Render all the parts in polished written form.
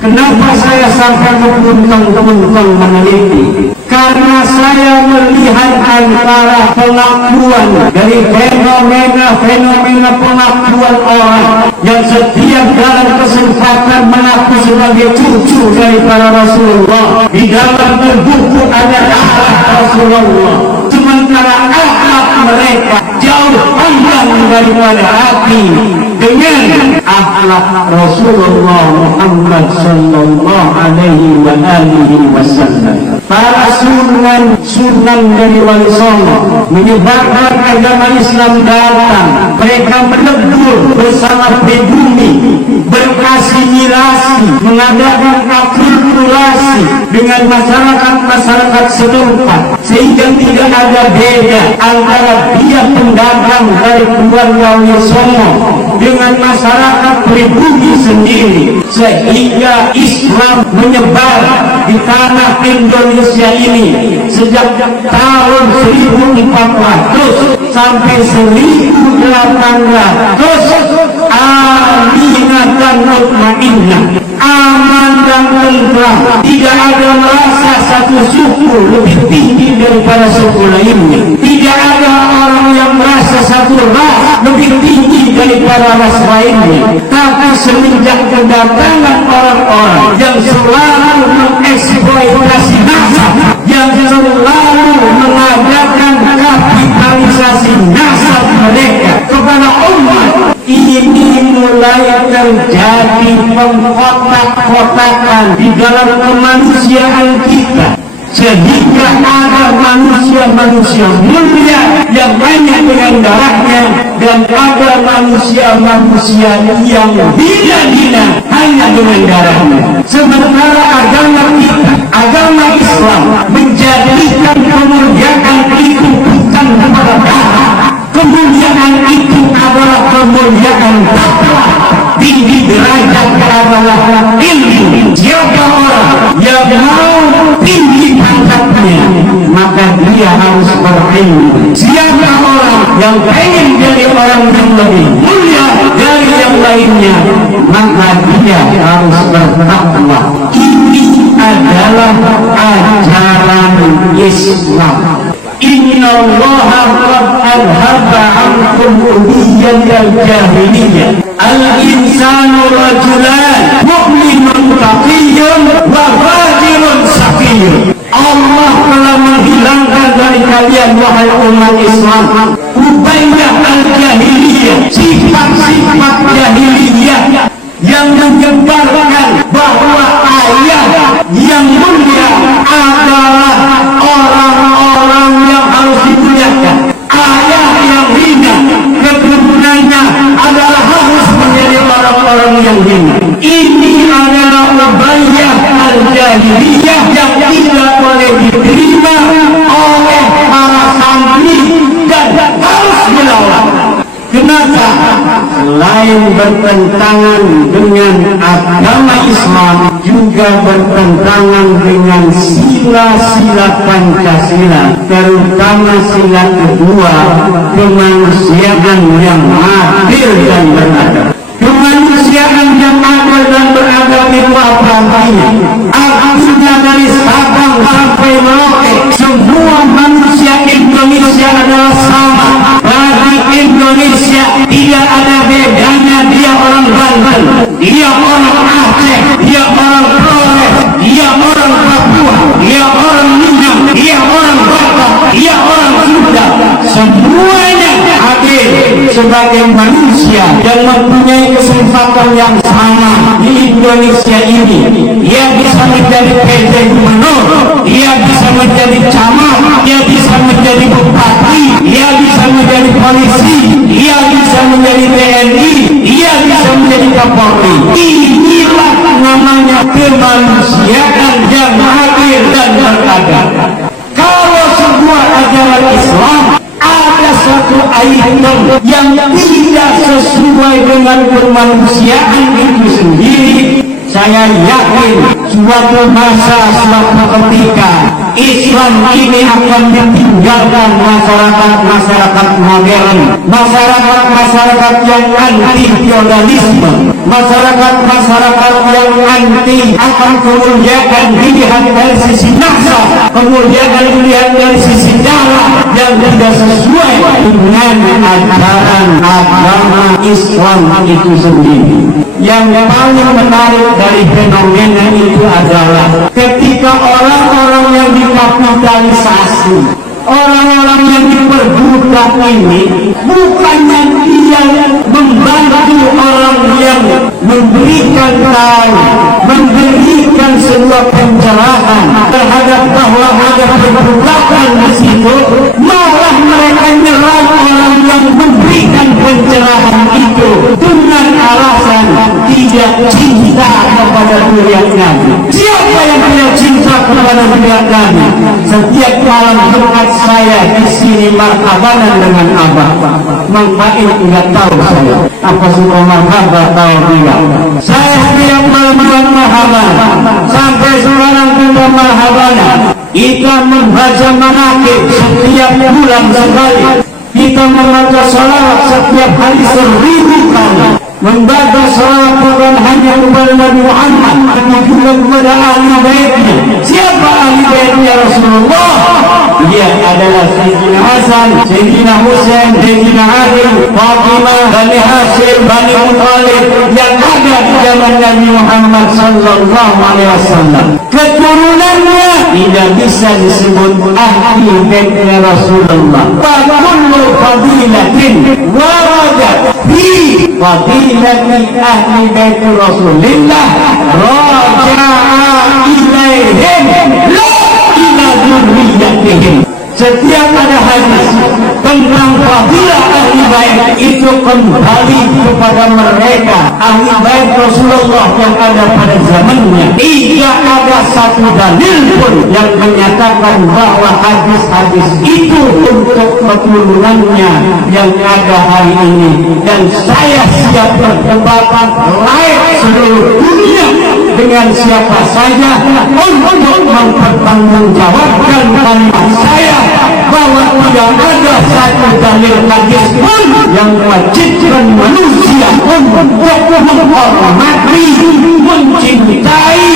Kenapa saya sampai berpuntang-puntang meneliti? Karena saya melihat antara pengakuan dari fenomena pengakuan orang yang setiap dalam kesempatan mengaku sebagai cucu dari para Rasulullah. Di dalam buku ada akhlak Rasulullah, sementara akhlak mereka jauh pandang daripada hati dengan akhlak Rasulullah Muhammad sallallahu alaihi wa alihi wasallam. Para sunan dari Wali Songo menyebarkan agama Islam datang. Mereka melebur bersama pribumi, berasimilasi, mengadakan akulturasi dengan masyarakat setempat, sehingga tidak ada beda antara dia pendatang dari keluarga Wali Songo dengan masyarakat pribumi sendiri, sehingga Islam menyebar di tanah Indonesia ini sejak tahun 1400 sampai 1800. Aminatan mutmainnah, aman dan tentram, tidak ada merasa satu suku lebih tinggi daripada suku lainnya, tidak ada orang yang merasa satu ras lebih tinggi daripada ras lainnya. Tapi semenjak kedatangan orang-orang yang selalu mengeksploitasi nasab, yang selalu mengadakan kapitalisasi nasab mereka kepada umat, ini mulai terjadi pengkotak-kotakan di dalam kemanusiaan kita, sehingga ada manusia-manusia mulia yang banyak dengan darahnya, dan ada manusia-manusia yang hina-hina hanya dengan darahnya. Sementara agama kita, agama Islam, menjadikan kemuliaan itu bukan kepada darah. Kemuliaan itu adalah kemuliaan takwa. Tinggi derajat adalah ilmu. Siapa orang yang mau tinggi pangkatnya, maka dia harus berilmu. Siapa orang yang ingin jadi orang yang lebih mulia dari yang lainnya, maka dia harus bertakwa. Ini adalah ajaran Islam. Inna Allah qad adhaba ankum ubiyyal jahiliyah. Al-insanu rajulan mu'minun taqiyyun wa fajirun saqiyyun. Allah telah menghilangkan dari kalian wahai umat Islam ubiyah al-jahiliyah, sifat-sifat jahiliyah yang menyebarkan bahwa ayah yang mulia adalah orang-orang yang harus dimuliakan, ayah yang hina keturunannya adalah harus menjadi orang-orang yang hina. Ini adalah ubiyah al-jahiliyah yang tidak boleh diterima oleh para santri dan harus dilawan. Kenapa? Selain bertentangan dengan agama Islam, juga bertentangan dengan sila-sila Pancasila, terutama sila kedua, kemanusiaan yang adil dan beradab. Kemanusiaan yang adil dan beradab itu apa artinya? Artinya dari Sabang sampai Merauke, semua manusia Indonesia adalah sama. Bagi Indonesia tidak ada bedanya. Dia orang Banten, dia orang Aceh, dia orang Flores, dia orang Papua, dia orang Minang, dia orang Batak, dia orang Sunda. Semuanya hadir sebagai manusia yang mempunyai kesempatan yang sama di Indonesia ini. Dia bisa menjadi PJ Gubernur, dia bisa menjadi camat, dia bisa menjadi bupati, dia bisa menjadi polisi, dia bisa menjadi TNI, dia bisa menjadi Kapolri. Inilah namanya kemanusiaan yang adil dan beradab. Kalau sebuah ajaran Islam ada satu item yang tidak sesuai dengan kemanusiaan itu sendiri, saya yakin suatu masa, suatu ketika Islam ini akan ditinggalkan masyarakat modern, masyarakat yang anti feodalisme, masyarakat yang anti akan kemuliaan dilihat dari sisi nafsa, kemuliaan dilihat dari sisi cara yang tidak sesuai dengan ajaran agama Islam itu sendiri. Yang paling menarik dari fenomena itu adalah ketika orang-orang yang dikapitalisasi, orang-orang yang diperbudak ini, bukannya dia membantu orang yang memberikan tahu, memberikan sebuah pencerahan terhadap bahwa ada perbudakan di situ, malah mereka menyerang orang yang memberikan pencerahan itu dengan alasan tidak cinta kepada zuriat Nabi. Siapa yang tidak cinta kepada zuriat Nabi? Setiap malam dekat saya di sini marhabanan dengan abah. Mang Bain tidak tahu saya apa suka marhabah atau tidak. Saya setiap malam marhaban sampai sekarang kita marhabanan. Kita membaca manaqib setiap bulan sekali. Kita membaca salawat setiap hari 1000 kali. Membaca salawat bukan hanya kepada Nabi Muhammad, tapi juga kepada ahli baitnya. Siapa ahli baitnya Rasulullah? Dia adalah Sayyidina Hasan, Sayyidina Husain, Sayyidina Ali, Fatimah, Bani Hashim, Bani Muttalib yang ada di zaman Nabi Muhammad sallallahu alaihi wasallam. Keturunannya tidak bisa disebut ahli baitnya Rasulullah. Kullu fadilatin waradat fi fadilati ahli bait Rasulillah raja'a ilaihim la ila dzurriyyatihim. Setiap ada hadis tentang fadilah ahli bait itu kembali kepada mereka ahli bait Rasulullah yang ada pada zamannya. Tidak ada satu dalil pun yang menyatakan bahwa hadis-hadis itu untuk keturunannya yang ada hari ini. Dan saya siap berdebat live seluruh dunia dengan siapa saja untuk mempertanggungjawabkan kalimat saya bahwa tidak ada satu dalil hadis pun yang mewajibkan manusia untuk menghormati, mencintai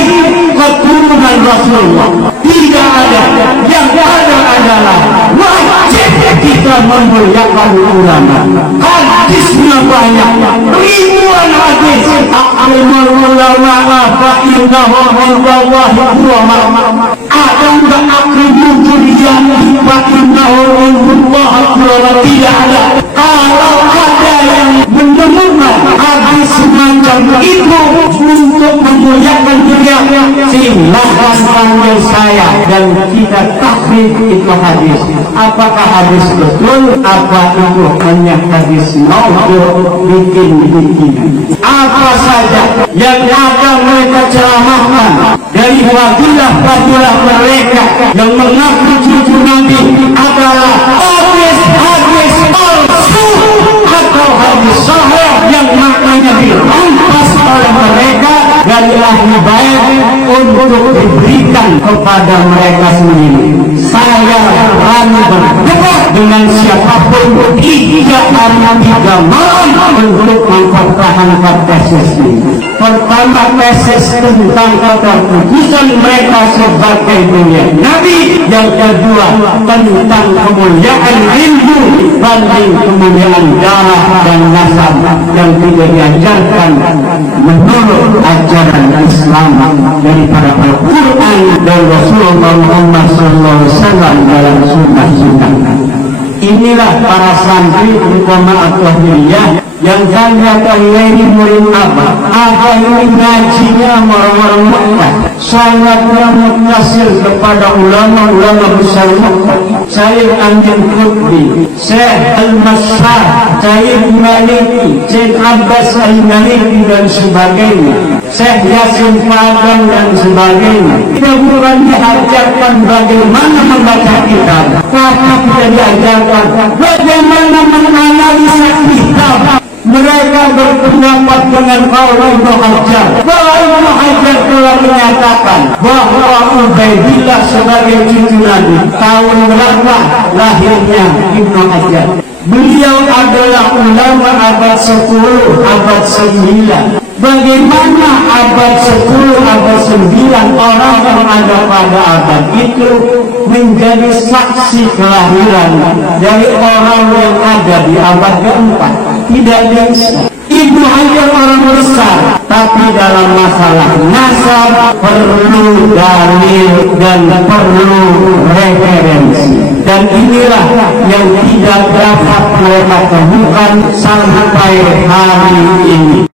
keturunan Rasulullah. Tidak ada. Yang ada adalah wajib kita memuliakan ulama. Hadisnya banyak, ribuan hadis. Aqimul ulama fa innahu indallahi ulama. Ada enggak aqimul dzurriyyah fa innahu indallahi ulama? Tidak ada. Kalau ada yang menemukan hadis semacam itu untuk memuliakan dunia, silahkan panggil saya dan kita takrif itu hadis. Apakah hadis betul? Apa itu hanya hadis maudhu' bikin-bikinan? Apa saja yang akan mereka ceramahkan dari fadilah-fadilah mereka yang mengaku cucu Nabi adalah hadis-hadis palsu atau hadis sahih yang maknanya dirampas oleh mereka dari ahli bait untuk diberikan kepada mereka sendiri. Saya berani berdebat dengan siapapun 3 hari 3 malam untuk mempertahankan tesis ini. Pertama, tesis tentang keterputusan mereka sebagai dunia Nabi. Yang kedua, tentang kemuliaan ilmu banding kemuliaan darah dan nasab yang tidak diajarkan menurut ajaran Islam daripada Al-Quran dan Rasulullah Muhammad SAW dalam sunnah-sunnah. Inilah para santri utama At-Tahiriyah yang saya ini murid apa ini ngajinya orang-orang Mekah, sangatnya mutasir kepada ulama-ulama besar Mekah. Syekh Amin Qutbi, Syekh Al-Masyar, Syekh Maliki, Syekh Abbas Al-Maliki dan sebagainya, Syekh Yasin Padang dan sebagainya. Kita bukan diajarkan bagaimana membaca kitab, tapi kita diajarkan bagaimana menganalisa kitab. Mereka berpendapat dengan kaum Ibnu Hajar. Bahwa Ibnu Hajar telah menyatakan bahwa Ubaidillah sebagai cucu Nabi tahun berapa lahirnya Ibnu Hajar. Beliau adalah ulama abad 10, abad 9. Bagaimana abad 10, abad 9 orang yang ada pada abad itu menjadi saksi kelahiran dari orang yang ada di abad keempat? Tidak bisa. Ibnu Hajar orang besar, tapi dalam masalah nasab perlu dalil dan perlu referensi. Dan inilah yang tidak dapat mereka temukan sampai hari ini.